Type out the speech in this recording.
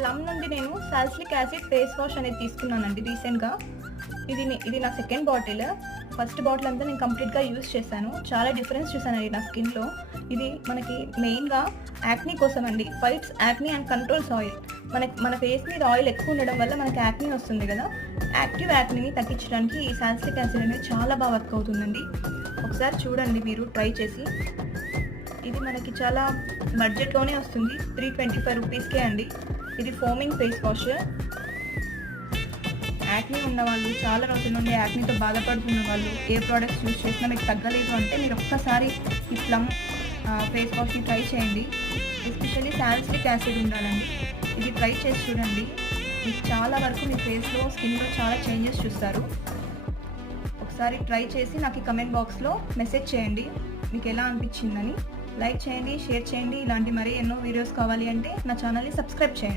Plum నుండి నేను salicylic acid face wash అనేది తీసుకున్నానండి రీసెంట్గా. ఇది నా సెకండ్ బాటిల్. ఫస్ట్ బాటిల్ అంతా నేను కంప్లీట్గా యూజ్ చేశాను. చాలా డిఫరెన్స్ చూసానండి నా స్కిన్లో. ఇది మనకి మెయిన్గా యాక్నీ కోసం అండి. Fights acne and controls oil. మన ఫేస్ మీద ఆయిల్ ఎక్కువ ఉండడం వల్ల మనకి యాక్నీ వస్తుంది కదా, యాక్టివ్ యాక్నీని తగ్గించడానికి ఈ సాలిసిలిక్ యాసిడ్ అనేది చాలా బాగా వర్క్ అవుతుందండి. ఒకసారి చూడండి, మీరు ట్రై చేసి. ఇది మనకి చాలా బడ్జెట్లోనే వస్తుంది, 325 రూపీస్కే అండి. ఇది ఫోమింగ్ ఫేస్ వాష్. యాక్నీ ఉన్నవాళ్ళు, చాలా రోజుల నుండి యాక్నీతో బాధపడుతున్న వాళ్ళు, ఏ ప్రోడక్ట్స్ యూజ్ చేసినా మీకు తగ్గలేదు అంటే మీరు ఒక్కసారి ఈ ప్లమ్ ఫేస్ వాష్ని ట్రై చేయండి. ఎస్పెషల్లీ సాలిసిలిక్ యాసిడ్ ఉండాలండి. ఇది ట్రై చేసి చూడండి, మీకు చాలా వరకు మీ ఫేస్లో, స్కిన్లో చాలా చేంజెస్ చూస్తారు. ఒకసారి ట్రై చేసి నాకు ఈ కమెంట్ బాక్స్లో మెసేజ్ చేయండి మీకు ఎలా అనిపించిందని. లైక్ చేయండి, షేర్ చేయండి. ఇలాంటి మరీ ఎన్నో వీడియోస్ కావాలి అంటే నా ఛానల్ని సబ్స్క్రైబ్ చేయండి.